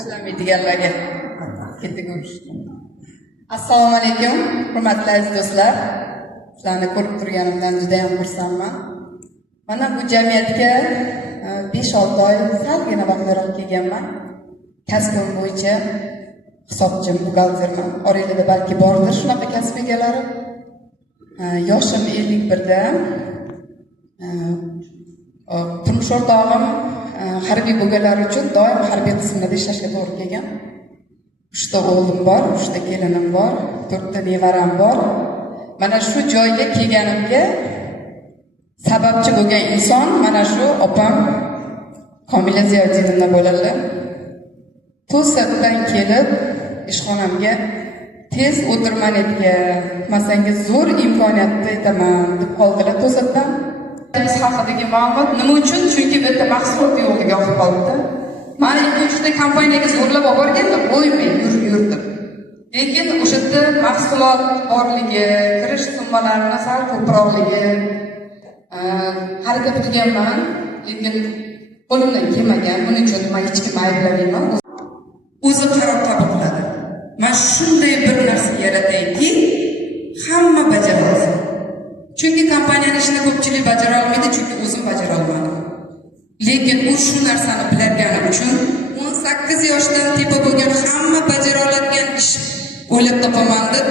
ishlamaydiganlarga ketib ko'rishdi. Assalomu alaykum, hurmatli aziz do'stlar. Sizlarni ko'rib turganimdan juda ham xursandman. Mana bu jamiyatga 5-6 oy salgina vaqtliroq kelganman. Kasbim bo'yicha hisobchi, buxgalterman. Orangizda balki bordir shunaqa kasb egalari. Yoshim 51da. Turmush o'rtog'im harbiy bo'lganlari uchun doim harbiy qismlarda ishlashga to'g'ri kelgan. 3 ta o'g'lim bor, 3 ta kelinim bor, 4 ta nevaram bor. Mana shu joyga kelganimga sababchi bo'lgan inson mana shu opam Komila Ziyodinovna bo'ladi. To'satdan kelib ishxonamga tez o'tirman etga, masangiz zo'r imkoniyatni aytaman deb qoldilar to'satdan. Biz haqidagi ma'lumot nima uchun? Chunki bu yerda mahsulot yo'qligi olib qoldi. Mana 2-3 ta kompaniyaga zo'rlab olib borganda qo'ymay yurdim. Lekin o'sha yerda mahsulot borligi, kirish summalarini sal ko'proqligi harakat qilganman, lekin qo'limdan kelmagan. Buning uchun men hech kimni ayblamayman. O'zi qaror qabul qiladi. Men shunday bir narsa yaratayki, hamma bajara olsin. Chunki kompaniyani ishini ko'pchilik bajara olmaydi, chunki o'zim bajara olmadim. Lekin u shu narsani bilgani uchun 18 yoshdan tepa bo'lgan hamma bajara oladigan ish o'ylab topaman deb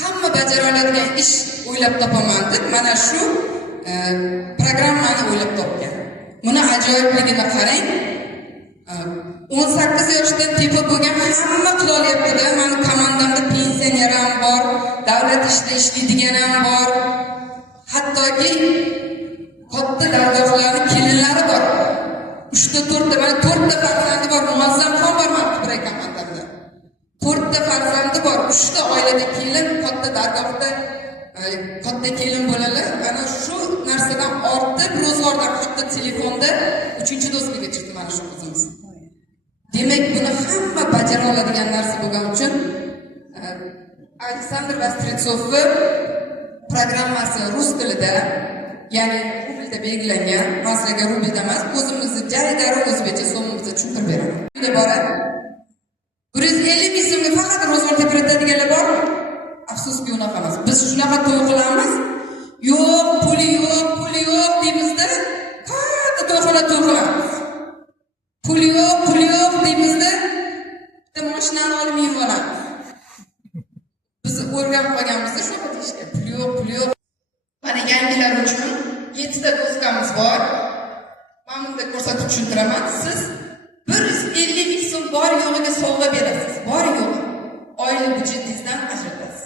hamma bajara oladigan ish o'ylab topaman deb mana shu programmani o'ylab topgan. Buni ajoyibligini qarang. 18 yoshdan tepa bo'lgan hamma qila olyapti-da. Meni komandamda pensioner ham bor, davlat ishida ishlaydigan ham bor. Hattoki katta dargohlarning kelinlari bor. 3 ta 4 ta, mana 4 ta farzandi bor, muazzam ham bor men Qibray komandamda. 4 ta farzandi bor, 3 ta oilada kelin, katta dargohda katta kelin bo'ladi. Ana shu narsadan ortib ro'zg'ordan hatto telefonda 3-do'stlikka chiqdi mana shu qizimiz. Demak, buni hamma bajara oladigan narsa bo'lgani uchun Aleksandr Vostritsovning programmasi rus tilida, ya'ni rublda belgilangan, masalan rublda emas, o'zimizni jaydari o'zbekcha so'mimizda tushuntirib beraman. Shunga iborat 150 ming so'mga faqat ro'zg'or tebratadiganlar bormi? Afsuski unaqa emas. Biz shunaqa to'y qilamiz. Yo'q, puli yo'q deymizda, katta to'yxona qilamiz. Puli yo'q deymizda, bitta mashinani olib yurib olamiz. Biz o'rganib qolganmizda shunaqa deyishga, puli yo'q. Mana yangilar uchun 7 ta do'stamiz bor. Men bunda ko'rsatib tushuntiraman. Siz 150 ming so'm bor yo'g'iga sovg'a berasiz. Bor yo'g'i oylik byudjetingizdan ajratasiz.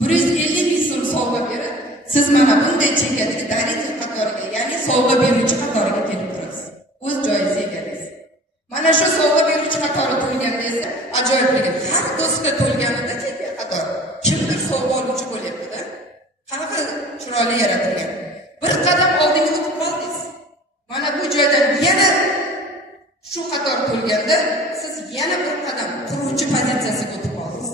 150 ming so'm sovg'a berib, siz mana bunday chekkadagi darajali qatoriga, ya'ni sovg'a beruvchi qatoriga kelib turasiz. O'z joyingizga egallaysiz. Mana shu sovg'a beruvchi qatori to'lganda esa ajoyibligi, har do'stga to'lganida chekka qator kimdir sovg'a oluvchi bo'lyapti-da. Qanaqa chiroyli yaratilgan. Bir qadam oldinga o'tib qoldingiz. Mana bu joydan yana shu qator to'lganda siz yana bir qadam quruvchi pozitsiyasiga o'tib qoldingiz.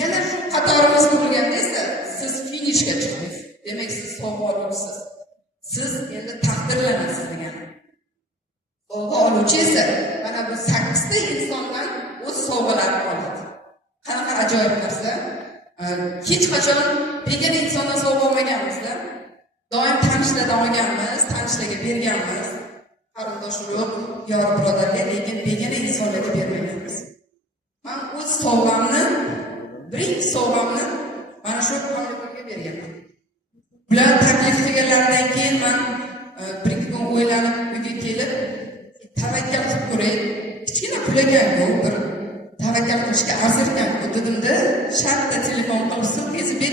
Yana shu qatorimiz to'lganda esa siz finishga chiqdingiz. Demak, siz sovg'a oluvchisiz. Siz endi taqdirlanasiz degani. Sovg'a oluvchi esa mana bu 8 ta insondan o'z sovg'alarini oladi. Qanaqa ajoyib narsa. Hech qachon begona insondan sovg'a olmaganmizda. Doim tanishlardan olganmiz, tanishlarga berganmiz. Qarindosh urug', yor birodarga, lekin begona insonlarga bermaganmiz. Men o'z sovg'amni, birinchi sovg'amni mana shu komandamga berganman. Ular taklif qilganlaridan keyin men bir-ikki kun o'ylanib uyga kelib tavakkal qilib ko'ray. Kichkina pul ekan-ku, bir tavakkal qilishga arzirkan-ku dedimda, shartta telefon qilib, tez ber